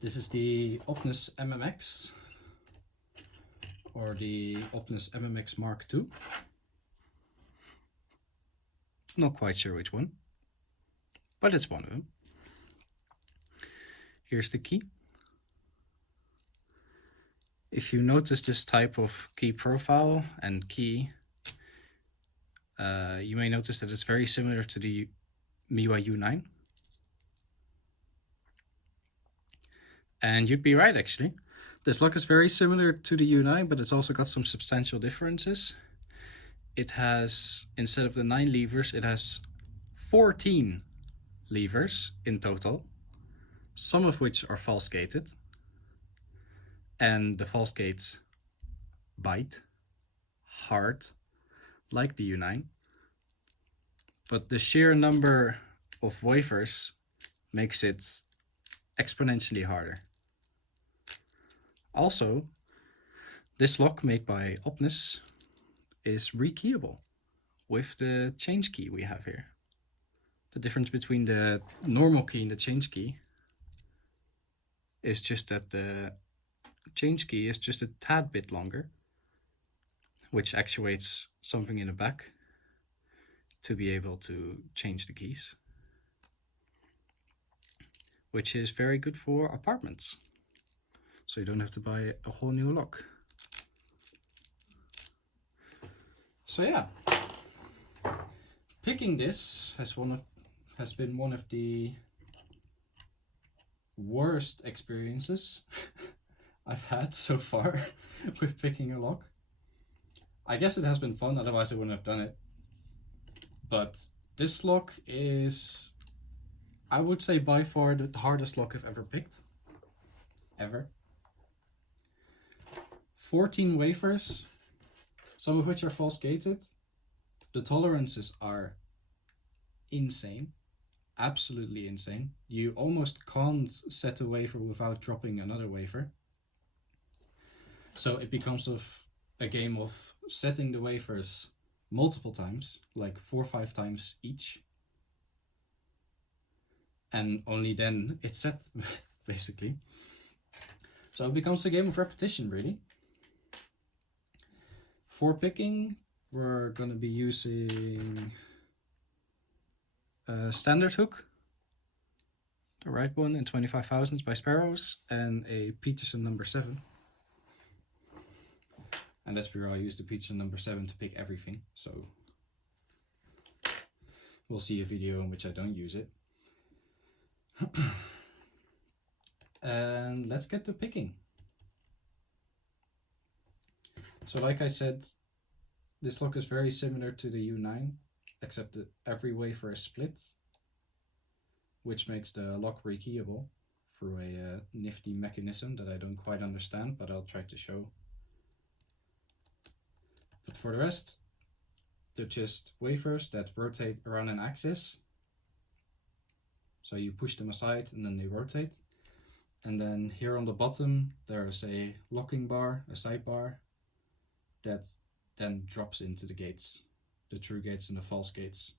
This is the OPNUS MMX or the OPNUS MMX Mark II. Not quite sure which one, but it's one of them. Here's the key. If you notice this type of key profile and key, you may notice that it's very similar to the Miwa U9. And you'd be right, actually. This lock is very similar to the U9, but it's also got some substantial differences. It has, instead of the 9 levers, it has 14 levers in total, some of which are false gated. And the false gates bite hard, like the U9. But the sheer number of wafers makes it exponentially harder. Also, this lock made by OPNUS is rekeyable with the change key we have here. The difference between the normal key and the change key is just that the change key is just a tad bit longer, which actuates something in the back to be able to change the keys, which is very good for apartments. So you don't have to buy a whole new lock. So yeah, picking this has been one of the worst experiences I've had so far with picking a lock. I guess it has been fun, otherwise I wouldn't have done it. But this lock is, I would say, by far the hardest lock I've ever picked. Ever. 14 wafers, some of which are false gated. The tolerances are insane. Absolutely insane. You almost can't set a wafer without dropping another wafer. So it becomes a game of setting the wafers multiple times, like 4 or 5 times each. And only then it's set, basically. So it becomes a game of repetition, really. For picking, we're going to be using a standard hook, the right one in 25 thousandths by Sparrows, and a Peterson number 7. And let's be real, I use the Peterson number 7 to pick everything, so we'll see a video in which I don't use it. And let's get to picking. So like I said, this lock is very similar to the U9, except that every wafer is split, which makes the lock rekeyable through a nifty mechanism that I don't quite understand, but I'll try to show. But for the rest, they're just wafers that rotate around an axis. So you push them aside and then they rotate. And then here on the bottom, there's a locking bar, a sidebar, that then drops into the gates, the true gates and the false gates.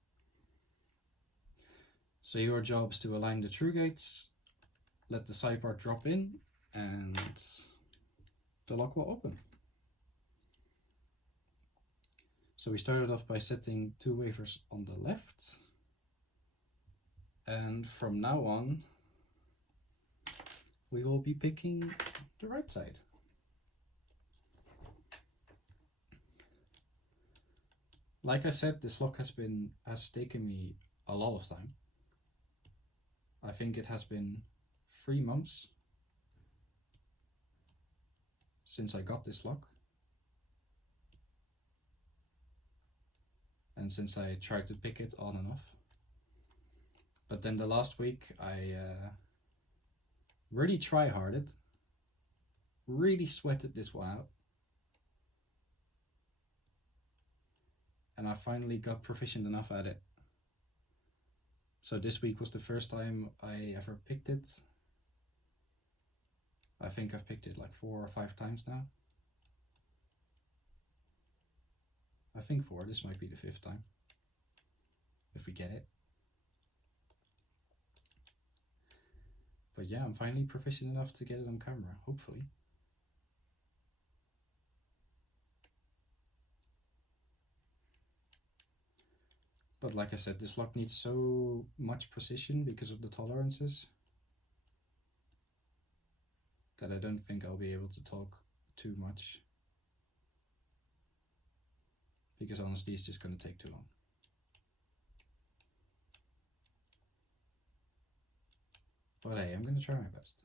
So your job is to align the true gates, let the sidebar drop in, and the lock will open. So we started off by setting 2 wafers on the left, and from now on we will be picking the right side. Like I said, this lock has taken me a lot of time. I think it has been 3 months since I got this lock. And since I tried to pick it on and off. But then the last week I really try-harded, really sweated this one out. And I finally got proficient enough at it. So this week was the first time I ever picked it. I think I've picked it like 4 or 5 times now. I think 4, this might be the 5th time, if we get it. But yeah, I'm finally proficient enough to get it on camera, hopefully. But like I said, this lock needs so much precision because of the tolerances that I don't think I'll be able to talk too much. Because honestly, it's just going to take too long. But hey, I'm going to try my best.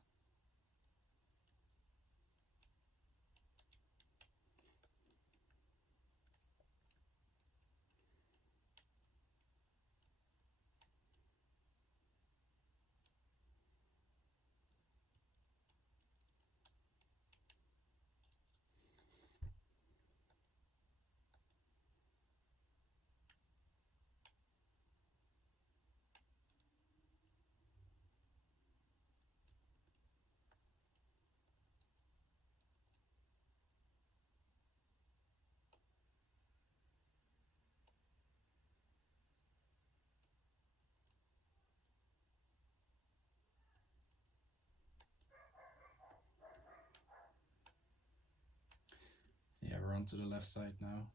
Yeah, we're on to the left side now.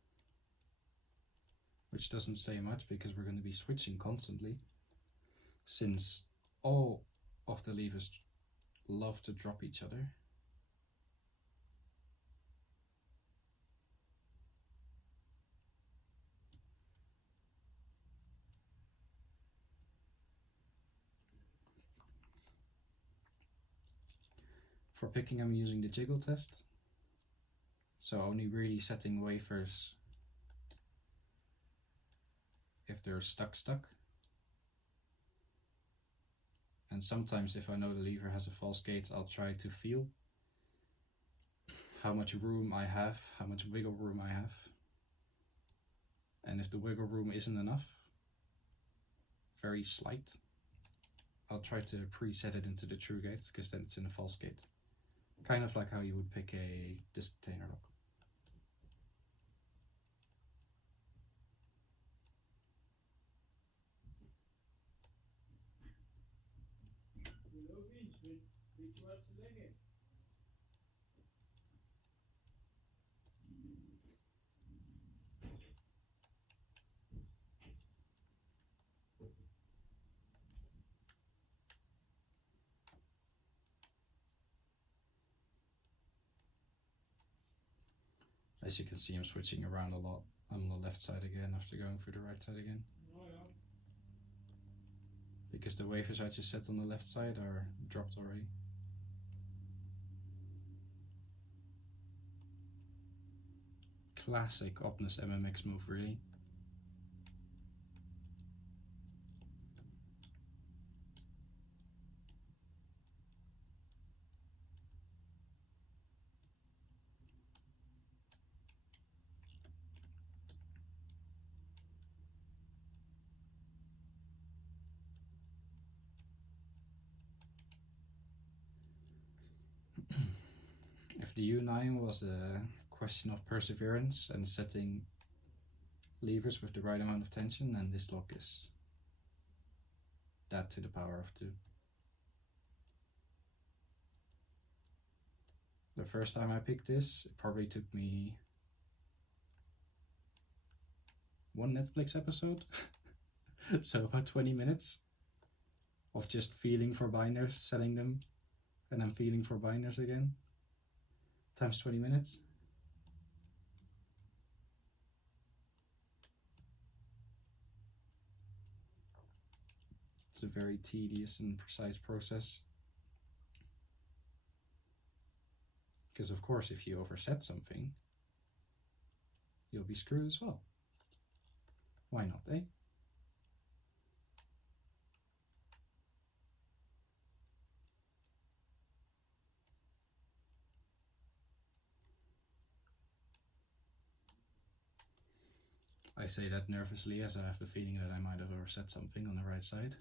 Which doesn't say much because we're going to be switching constantly. Since all of the levers love to drop each other. For picking, I'm using the jiggle test. So only really setting wafers if they're stuck. And sometimes if I know the lever has a false gate, I'll try to feel how much room I have, how much wiggle room I have. And if the wiggle room isn't enough, very slight, I'll try to preset it into the true gate, because then it's in a false gate. Kind of like how you would pick a disc container lock. As you can see, I'm switching around a lot. I'm on the left side again after going through the right side again. Because the wafers I just set on the left side are dropped already. Classic OPNUS MMX move, really. If the U9 was a question of perseverance and setting levers with the right amount of tension, then this lock is that to the power of 2. The first time I picked this, it probably took me 1 Netflix episode, so about 20 minutes of just feeling for binders, setting them, and then feeling for binders again, times 20 minutes. It's a very tedious and precise process. Because of course, if you overset something, you'll be screwed as well. Why not, eh? I say that nervously as I have the feeling that I might have overset something on the right side.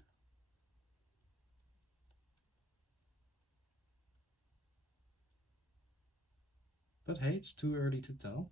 But hey, it's too early to tell.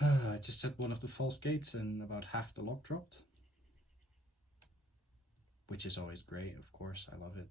I just set one of the false gates and about half the lock dropped. Which is always great, of course, I love it.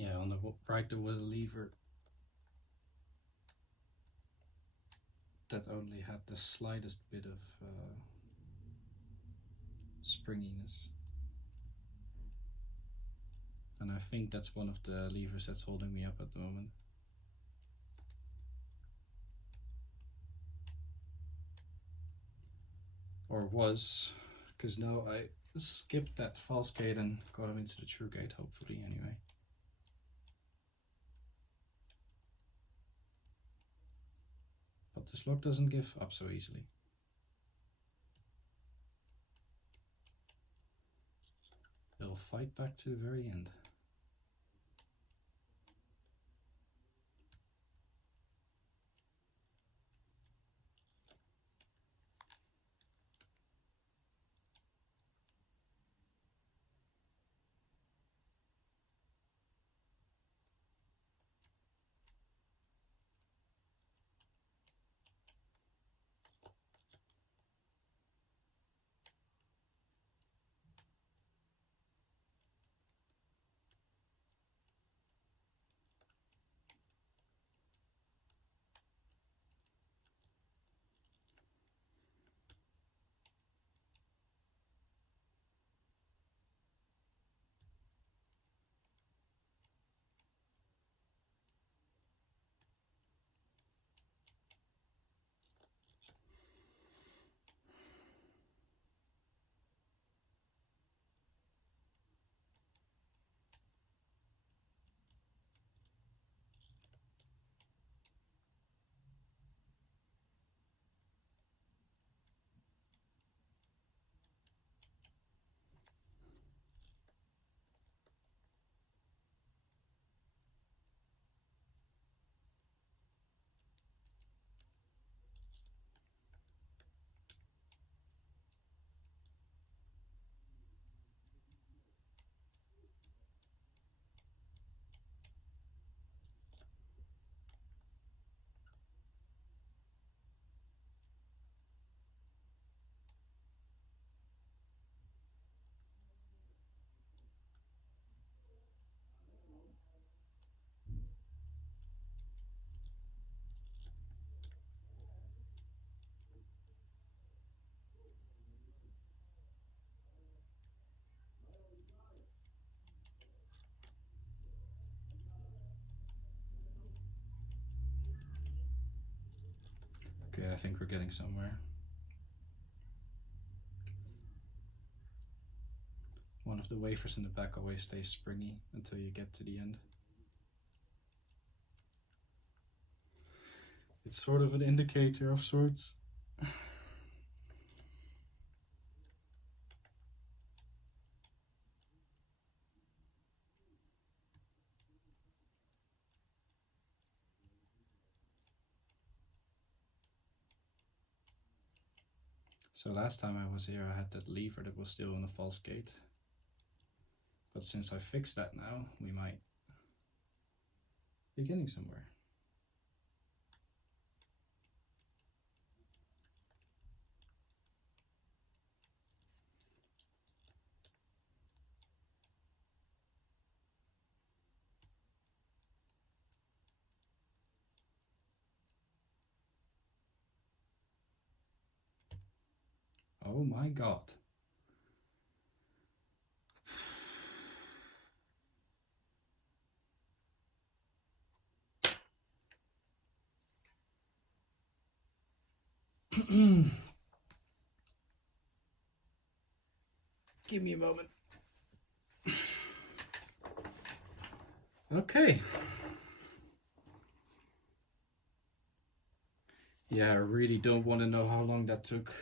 Yeah, on the right there was a lever that only had the slightest bit of springiness. And I think that's one of the levers that's holding me up at the moment. Or was, because now I skipped that false gate and got him into the true gate, hopefully, anyway. But this lock doesn't give up so easily. It'll fight back to the very end. Okay, I think we're getting somewhere. One of the wafers in the back always stays springy until you get to the end. It's sort of an indicator of sorts. So last time I was here I had that lever that was still in a false gate. But since I fixed that now, we might be getting somewhere. Oh my god. Give me a moment. Okay. Yeah, I really don't want to know how long that took.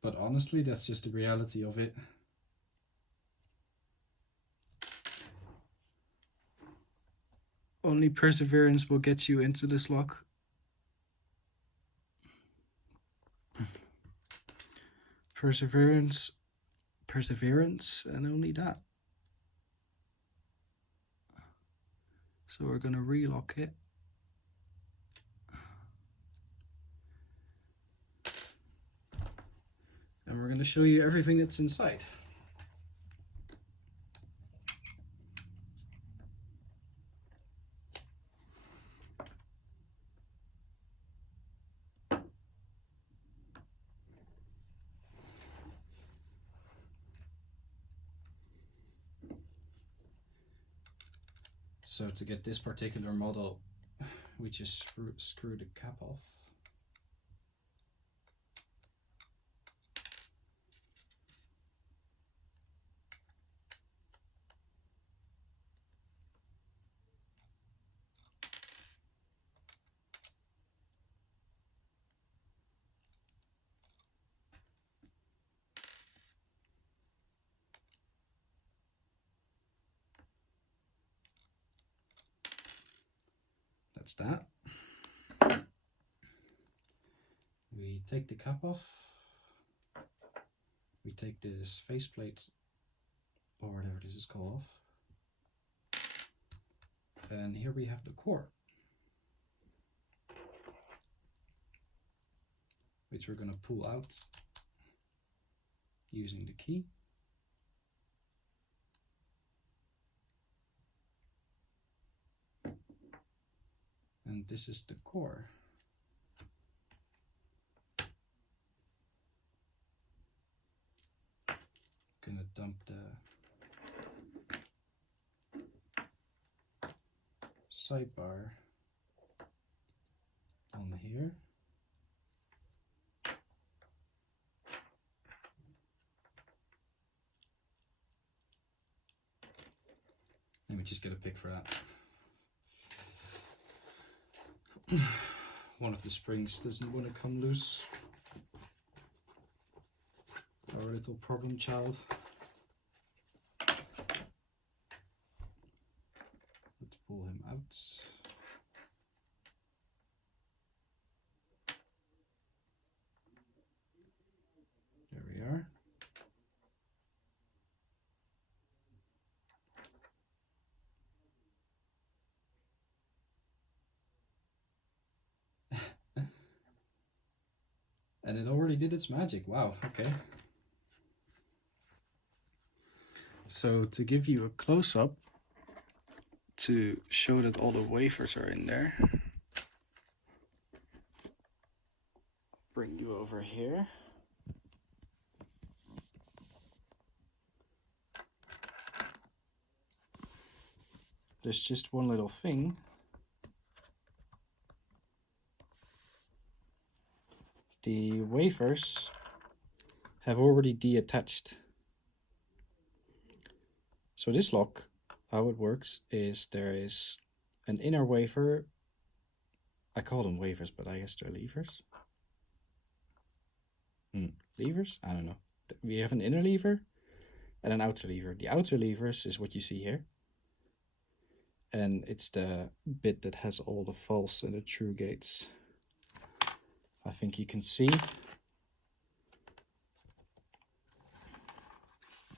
But honestly, that's just the reality of it. Only perseverance will get you into this lock. Perseverance, and only that. So we're gonna relock it. And we're gonna show you everything that's inside. So to get this particular model, we just screw the cap off. That's that. We take the cap off. We take this faceplate, or whatever this is called, off. And here we have the core, which we're going to pull out using the key. And this is the core. Gonna dump the sidebar on here. Let me just get a pick for that. One of the springs doesn't want to come loose. Our little problem child. Let's pull him out. There we are. And it already did its magic. Wow, okay. So to give you a close-up to show that all the wafers are in there, bring you over here. There's just one little thing. The wafers have already detached. So this lock, how it works is there is an inner wafer. I call them wafers, but I guess they're levers. Levers? I don't know. We have an inner lever and an outer lever. The outer levers is what you see here. And it's the bit that has all the false and the true gates. I think you can see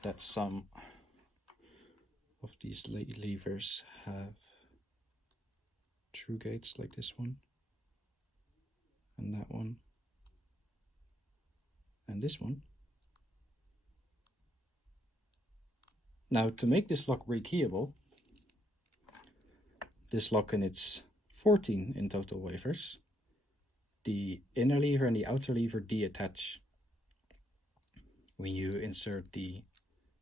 that some of these levers have true gates like this one, and that one, and this one. Now to make this lock rekeyable, this lock and it's 14 in total wafers. The inner lever and the outer lever detach when you insert the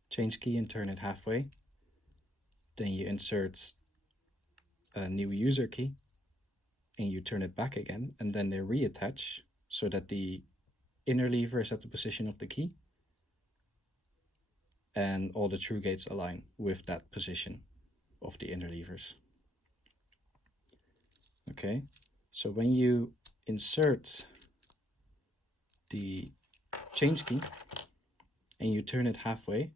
change key and turn it halfway. Then you insert a new user key and you turn it back again, and then they reattach so that the inner lever is at the position of the key and all the true gates align with that position of the inner levers. Okay, so when you insert the change key and you turn it halfway,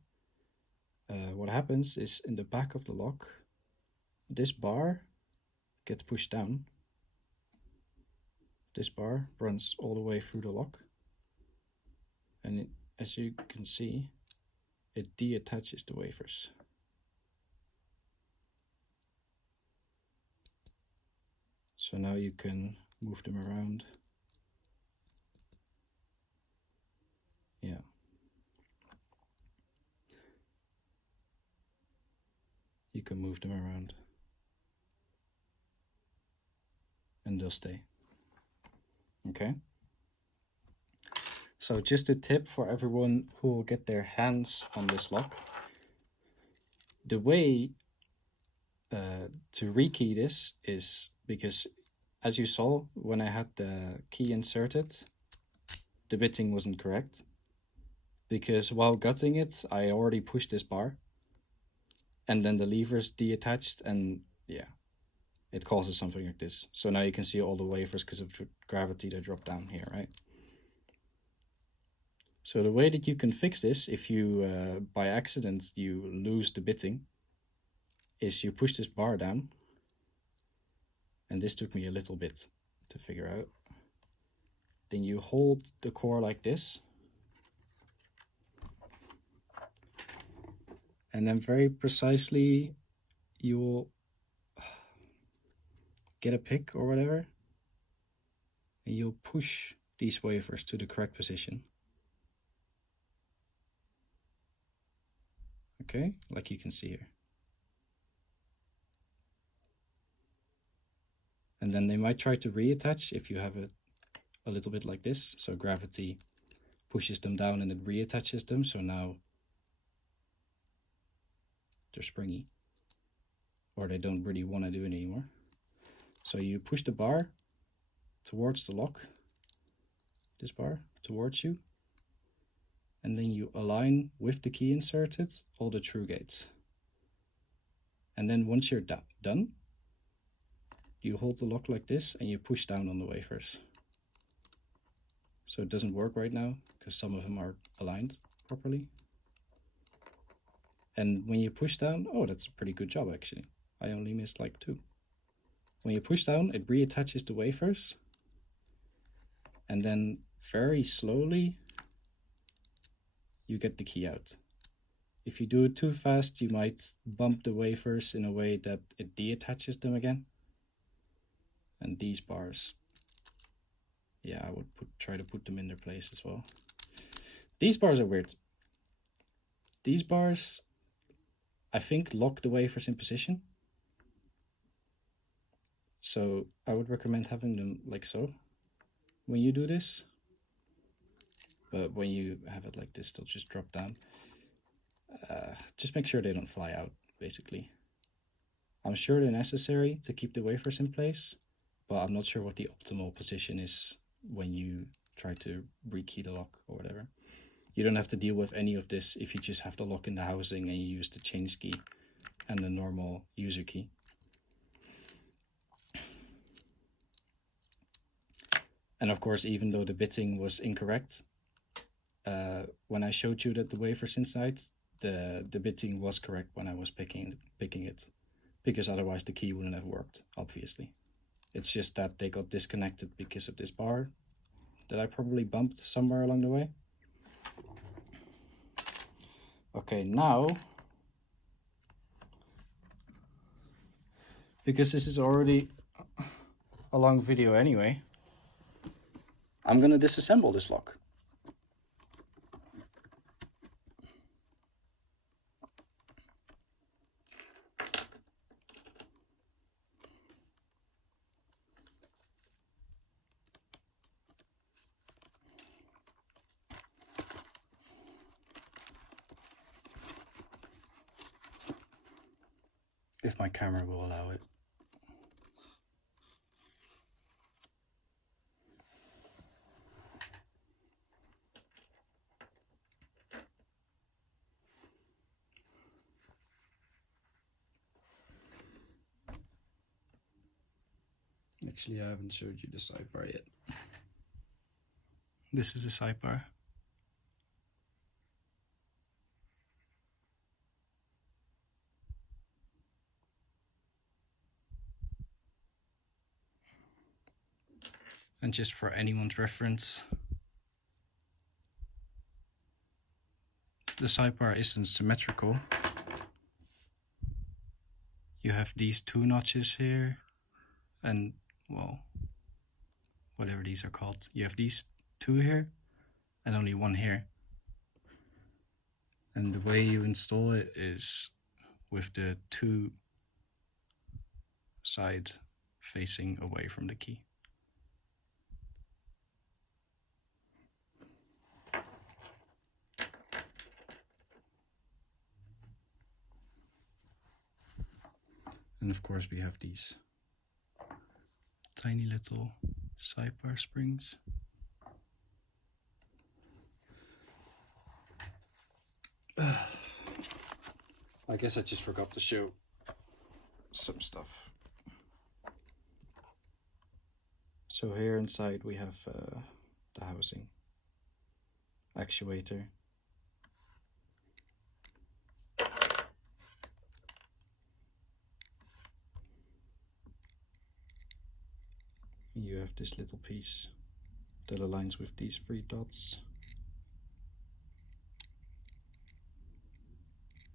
what happens is in the back of the lock, this bar gets pushed down. This bar runs all the way through the lock, and as you can see, it deattaches the wafers. So now you can move them around. Yeah. You can move them around and they'll stay. Okay. So just a tip for everyone who will get their hands on this lock. The way to rekey this is because, as you saw, when I had the key inserted, the bitting wasn't correct. Because while gutting it, I already pushed this bar. And then the lever's detached, and yeah, it causes something like this. So now you can see all the wafers because of gravity that drop down here, right? So the way that you can fix this, if you, by accident, you lose the bitting, is you push this bar down. And this took me a little bit to figure out. Then you hold the core like this. And then very precisely, you will get a pick or whatever. And you'll push these wafers to the correct position. Okay, like you can see here. And then they might try to reattach if you have it a little bit like this. So gravity pushes them down and it reattaches them. So now they're springy, or they don't really want to do it anymore. So you push the bar towards the lock, this bar towards you, and then you align with the key inserted all the true gates. And then once you're done, you hold the lock like this and you push down on the wafers. So it doesn't work right now because some of them are aligned properly. And when you push down, oh, that's a pretty good job actually. I only missed like 2. When you push down, it reattaches the wafers. And then very slowly, you get the key out. If you do it too fast, you might bump the wafers in a way that it deattaches them again. And these bars, yeah, I would try to put them in their place as well. These bars are weird. These bars, I think, lock the wafers in position. So I would recommend having them like so when you do this. But when you have it like this, they'll just drop down. Just make sure they don't fly out, basically. I'm sure they're necessary to keep the wafers in place, but I'm not sure what the optimal position is when you try to rekey the lock or whatever. You don't have to deal with any of this if you just have the lock in the housing and you use the change key and the normal user key. And of course, even though the bitting was incorrect, when I showed you that the wafers inside, the bitting was correct when I was picking it, because otherwise the key wouldn't have worked, obviously. It's just that they got disconnected because of this bar that I probably bumped somewhere along the way. Okay, now, because this is already a long video anyway, I'm gonna disassemble this lock. If my camera will allow it. Actually, I haven't showed you the sidebar yet. This is a sidebar. And just for anyone's reference, the sidebar isn't symmetrical. You have these 2 notches here, and, well, whatever these are called. You have these 2 here, and only 1 here. And the way you install it is with the 2 sides facing away from the key. And of course we have these tiny little sidebar springs. I guess I just forgot to show some stuff. So here inside we have the housing actuator. You have this little piece that aligns with these 3 dots.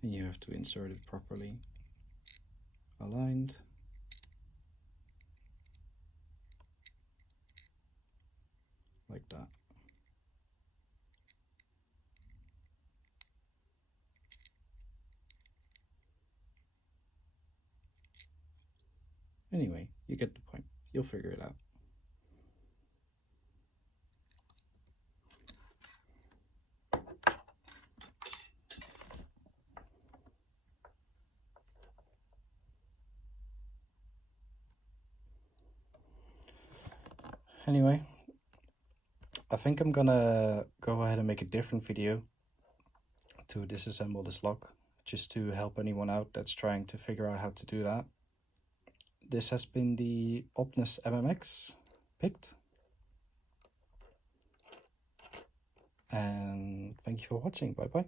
And you have to insert it properly aligned. Like that. Anyway, you get the point. You'll figure it out. Anyway, I think I'm gonna go ahead and make a different video to disassemble this lock, just to help anyone out that's trying to figure out how to do that. This has been the OPNUS MMX Picked. And thank you for watching. Bye bye.